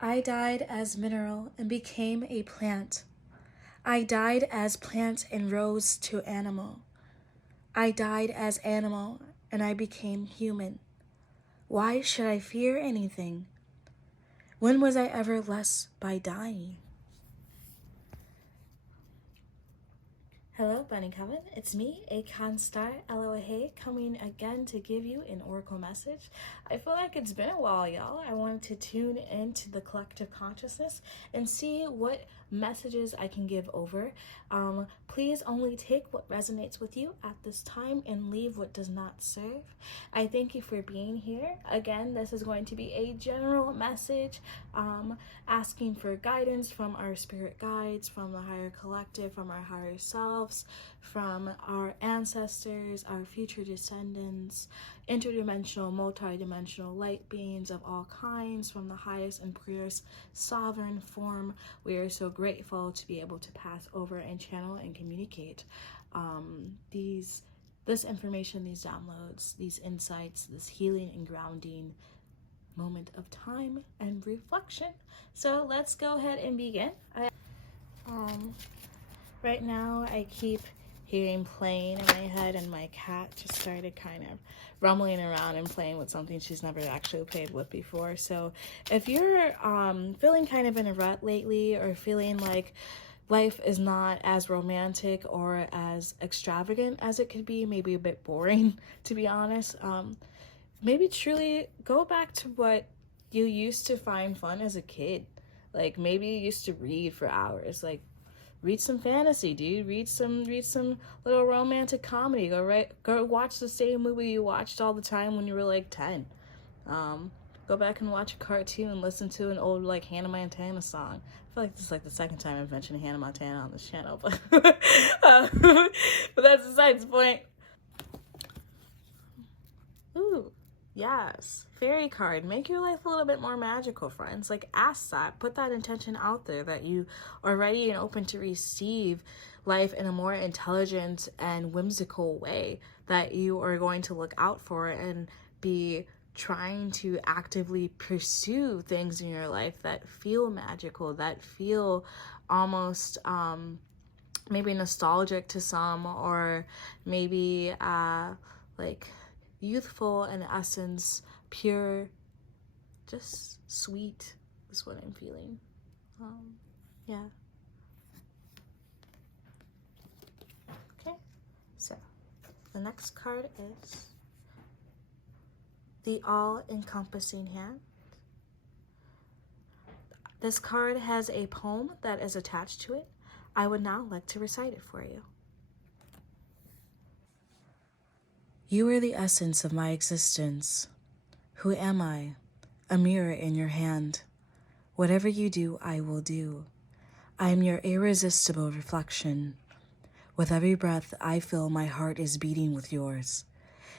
I died as mineral and became a plant. I died as plant and rose to animal. I died as animal and I became human. Why should I fear anything? When was I ever less by dying? Hello, Bunny Coven. It's me, Aekon Star Elohai, coming again to give you an oracle message. I feel like it's been a while, y'all. I wanted to tune into the collective consciousness and see what messages I can give over. Please only take what resonates with you at this time and leave what does not serve. I thank you for being here. Again, this is going to be a general message, asking for guidance from our spirit guides, from the higher collective, from our higher selves, from our ancestors, our future descendants, interdimensional, multidimensional light beings of all kinds, from the highest and purest sovereign form. We are so grateful to be able to pass over and channel and communicate this information, these downloads, these insights, this healing and grounding moment of time and reflection. So let's go ahead and begin. Right now I keep hearing playing in my head, and my cat just started kind of rumbling around and playing with something she's never actually played with before. So if you're feeling kind of in a rut lately, or feeling like life is not as romantic or as extravagant as it could be, maybe a bit boring to be honest, maybe truly go back to what you used to find fun as a kid. Like maybe you used to read for hours. Like read some fantasy, dude. Read some little romantic comedy. Go watch the same movie you watched all the time when you were like 10. Go back and watch a cartoon and listen to an old like Hannah Montana song. I feel like this is like the second time I've mentioned Hannah Montana on this channel, but but that's besides the point. Ooh, yes, fairy card. Make your life a little bit more magical, friends. Like ask that, put that intention out there that you are ready and open to receive life in a more intelligent and whimsical way, that you are going to look out for and be trying to actively pursue things in your life that feel magical, that feel almost maybe nostalgic to some, or maybe like youthful in essence, pure, just sweet is what I'm feeling. Yeah. Okay, so the next card is the all-encompassing hand. This card has a poem that is attached to it. I would now like to recite it for you. You are the essence of my existence. Who am I? A mirror in your hand. Whatever you do, I will do. I am your irresistible reflection. With every breath, I feel my heart is beating with yours.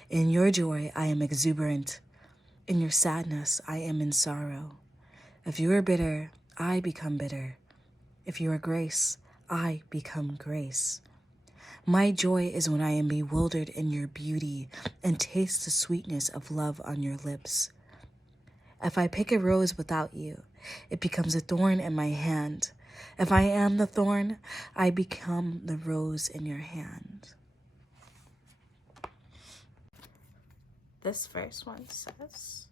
In your joy, I am exuberant. In your sadness, I am in sorrow. If you are bitter, I become bitter. If you are grace, I become grace. My joy is when I am bewildered in your beauty and taste the sweetness of love on your lips. If I pick a rose without you, it becomes a thorn in my hand. If I am the thorn, I become the rose in your hand. This first one says,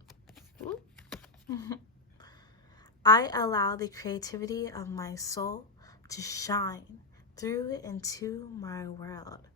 I allow the creativity of my soul to shine through into my world.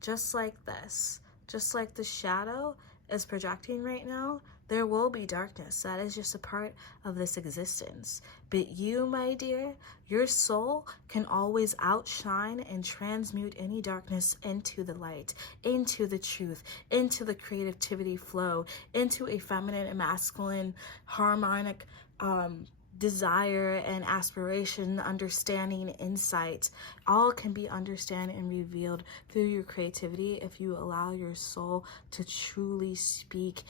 Just like this, just like the shadow is projecting right now, there will be darkness. That is just a part of this existence. But you, my dear, your soul can always outshine and transmute any darkness into the light, into the truth, into the creativity flow, into a feminine and masculine harmonic desire and aspiration, understanding, insight. All can be understood and revealed through your creativity if you allow your soul to truly speak.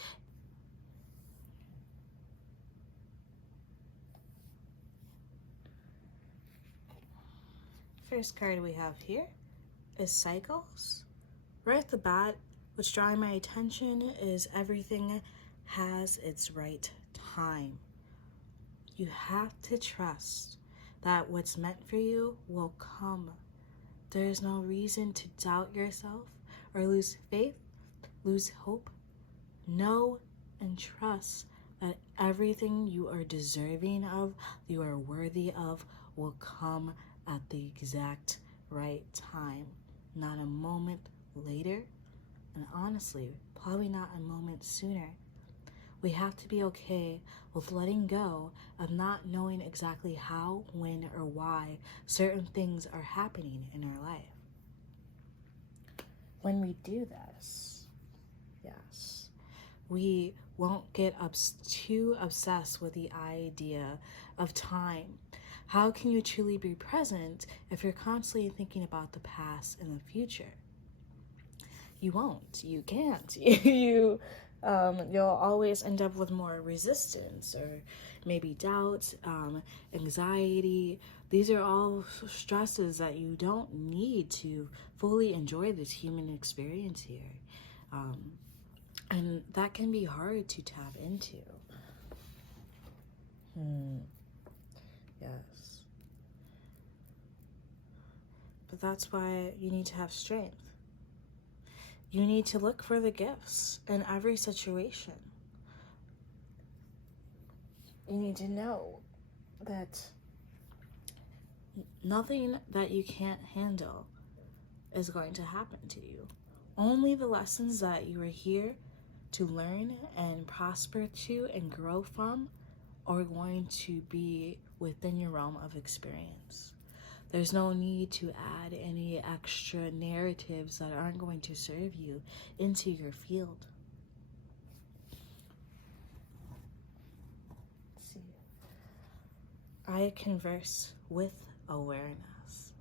First card we have here is cycles. Right at the bat, what's drawing my attention is everything has its right time. You have to trust that what's meant for you will come. There is no reason to doubt yourself or lose faith, lose hope. Know and trust that everything you are deserving of, you are worthy of, will come at the exact right time. Not a moment later, and honestly, probably not a moment sooner. We have to be okay with letting go of not knowing exactly how, when, or why certain things are happening in our life. When we do this, yes, we won't get too obsessed with the idea of time. How can you truly be present if you're constantly thinking about the past and the future? You won't. You can't. You'll always end up with more resistance or maybe doubt, anxiety. These are all stresses that you don't need to fully enjoy this human experience here. And that can be hard to tap into. Yes. But that's why you need to have strength. You need to look for the gifts in every situation. You need to know that nothing that you can't handle is going to happen to you. Only the lessons that you are here to learn and prosper to and grow from are going to be within your realm of experience. There's no need to add any extra narratives that aren't going to serve you into your field. Let's see. I converse with awareness.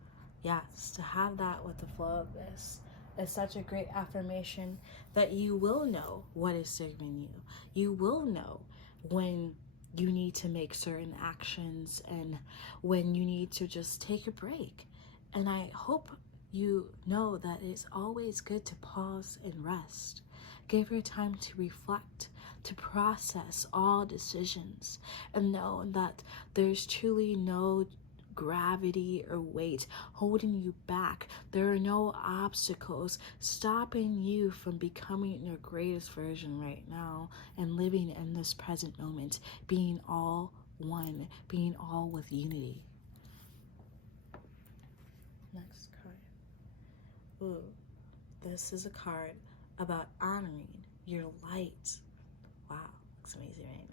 Yes, to have that with the flow of this is such a great affirmation that you will know what is serving you. You will know when you need to make certain actions and when you need to just take a break. And I hope you know that it's always good to pause and rest. Give your time to reflect, to process all decisions, and know that there's truly no gravity or weight holding you back. There are no obstacles stopping you from becoming your greatest version right now and living in this present moment, being all one, being all with unity. Next card. Ooh, this is a card about honoring your light. Wow, looks amazing right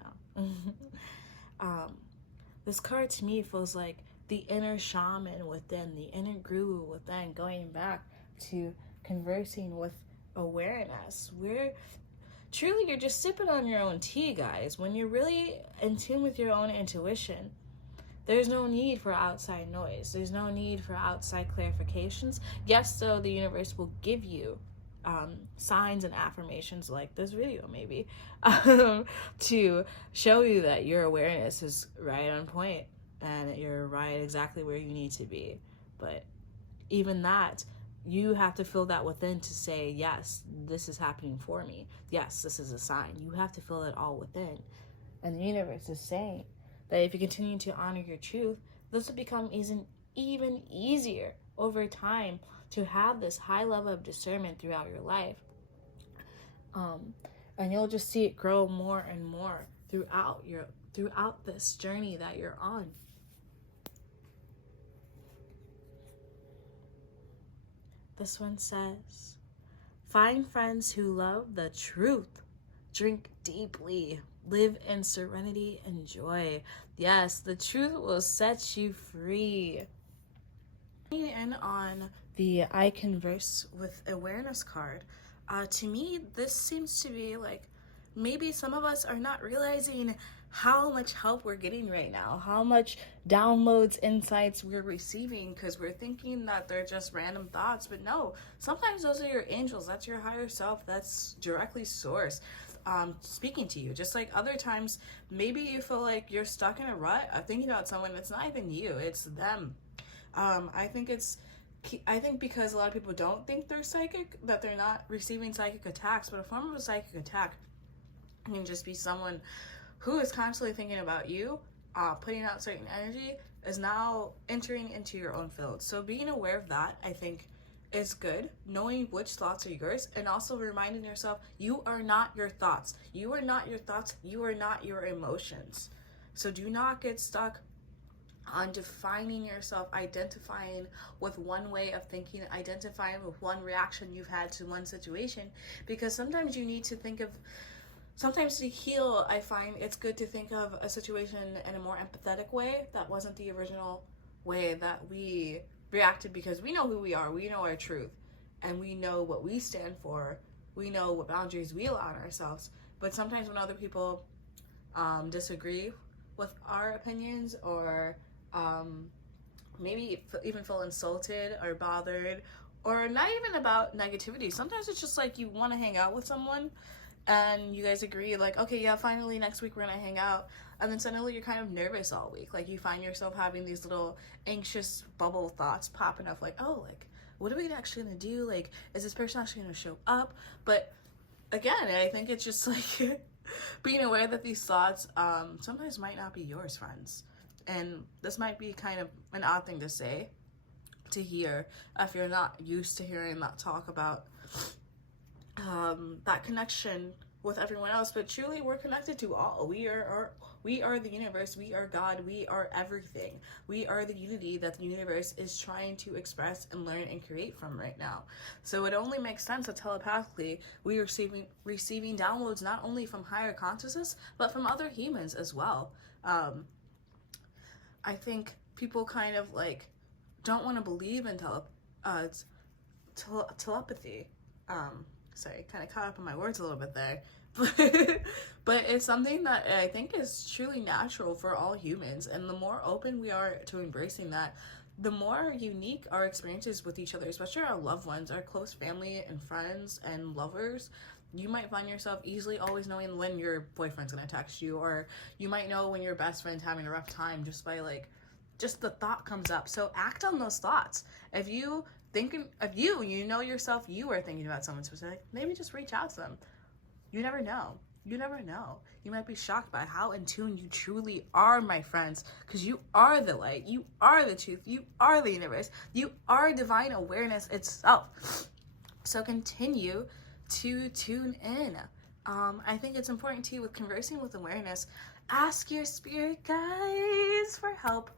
now. This card to me feels like the inner shaman within, the inner guru within, going back to conversing with awareness. Truly, you're just sipping on your own tea, guys. When you're really in tune with your own intuition, there's no need for outside noise. There's no need for outside clarifications. Yes, though, the universe will give you signs and affirmations like this video, maybe, to show you that your awareness is right on point and you're right exactly where you need to be. But even that, you have to feel that within to say, yes, this is happening for me. Yes, this is a sign. You have to feel it all within. And the universe is saying that if you continue to honor your truth, this will become even easier over time to have this high level of discernment throughout your life. And you'll just see it grow more and more throughout this journey that you're on. This one says, find friends who love the truth, drink deeply, live in serenity and joy. Yes, the truth will set you free. And on the I Converse with Awareness card, to me, this seems to be like maybe some of us are not realizing how much help we're getting right now, how much downloads, insights we're receiving, because we're thinking that they're just random thoughts. But no, sometimes those are your angels. That's your higher self. That's directly source speaking to you. Just like other times, maybe you feel like you're stuck in a rut of thinking about someone. It's not even you, it's them. I think because a lot of people don't think they're psychic, that they're not receiving psychic attacks, but a form of a psychic attack can just be someone who is constantly thinking about you, putting out certain energy is now entering into your own field. So being aware of that, I think, is good. Knowing which thoughts are yours, and also reminding yourself you are not your thoughts. You are not your thoughts. You are not your emotions. So do not get stuck on defining yourself, identifying with one way of thinking, identifying with one reaction you've had to one situation, because sometimes you need to think of, sometimes to heal, I find it's good to think of a situation in a more empathetic way that wasn't the original way that we reacted, because we know who we are, we know our truth, and we know what we stand for, we know what boundaries we allow on ourselves. But sometimes when other people disagree with our opinions, or maybe even feel insulted or bothered, or not even about negativity, sometimes it's just like you want to hang out with someone and you guys agree, like, okay, yeah, finally next week we're gonna hang out, and then suddenly you're kind of nervous all week. Like, you find yourself having these little anxious bubble thoughts popping up, like, oh, like, what are we actually gonna do? Like, is this person actually gonna show up? But again, I think it's just like being aware that these thoughts sometimes might not be yours, friends. And this might be kind of an odd thing to say, to hear, if you're not used to hearing that talk about that connection with everyone else. But truly, we're connected to all. We are the universe. We are God. We are everything. We are the unity that the universe is trying to express and learn and create from right now. So it only makes sense that telepathically we are receiving downloads not only from higher consciousness, but from other humans as well. I think people kind of like don't want to believe in telepathy. Sorry, kind of caught up in my words a little bit there. But it's something that I think is truly natural for all humans. And the more open we are to embracing that, the more unique our experiences with each other, especially our loved ones, our close family and friends and lovers. You might find yourself easily always knowing when your boyfriend's gonna text you, or you might know when your best friend's having a rough time just by like, just the thought comes up. So act on those thoughts. If you thinking of you know yourself, you are thinking about someone specific, maybe just reach out to them. You never know. You never know. You might be shocked by how in tune you truly are, my friends, because you are the light. You are the truth. You are the universe. You are divine awareness itself. So continue to tune in. I think it's important too, with conversing with awareness, ask your spirit guides for help.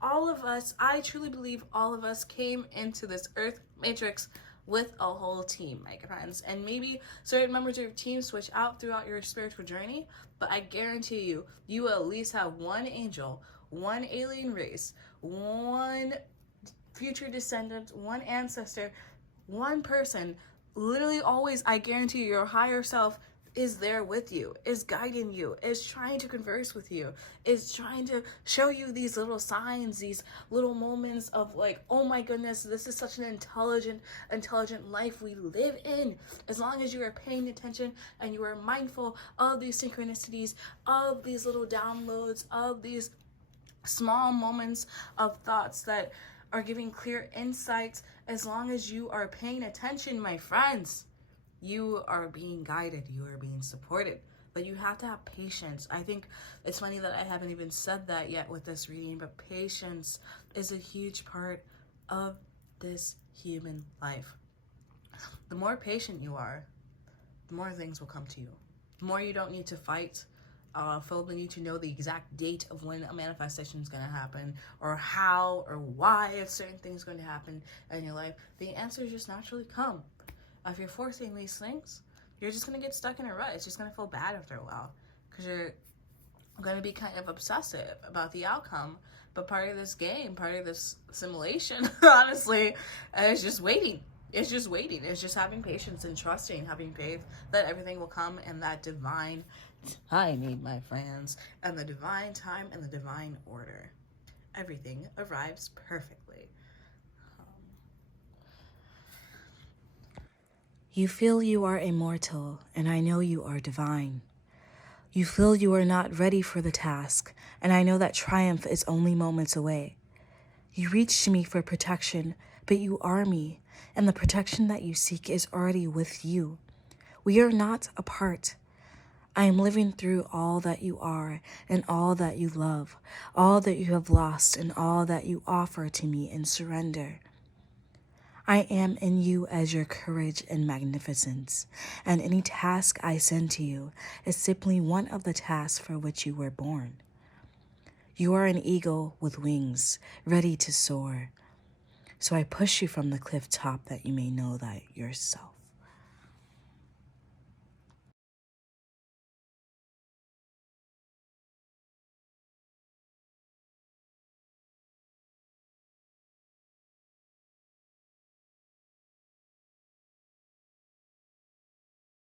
All of us, I truly believe all of us came into this earth matrix with a whole team, my friends. And maybe certain members of your team switch out throughout your spiritual journey, but I guarantee you, you will at least have one angel, one alien race, one future descendant, one ancestor, one person. Literally always, I guarantee you, your higher self is there with you, is guiding you, is trying to converse with you, is trying to show you these little signs, these little moments of like, oh my goodness, this is such an intelligent life we live in. As long as you are paying attention and you are mindful of these synchronicities, of these little downloads, of these small moments of thoughts that are giving clear insights, as long as you are paying attention, my friends, you are being guided, you are being supported. But you have to have patience. I think it's funny that I haven't even said that yet with this reading, but patience is a huge part of this human life. The more patient you are, the more things will come to you. The more you don't need to fight, feel the need to know the exact date of when a manifestation is going to happen, or how or why a certain thing is going to happen in your life. The answers just naturally come. If you're forcing these things, you're just going to get stuck in a rut. It's just going to feel bad after a while, because you're going to be kind of obsessive about the outcome. But part of this game, part of this simulation, honestly, is just waiting. It's just waiting. It's just having patience and trusting, having faith that everything will come in that divine timing, my friends, and the divine time and the divine order. Everything arrives perfectly. You feel you are immortal, and I know you are divine. You feel you are not ready for the task, and I know that triumph is only moments away. You reach to me for protection, but you are me, and the protection that you seek is already with you. We are not apart. I am living through all that you are and all that you love, all that you have lost and all that you offer to me in surrender. I am in you as your courage and magnificence, and any task I send to you is simply one of the tasks for which you were born. You are an eagle with wings, ready to soar. So I push you from the cliff top that you may know that yourself.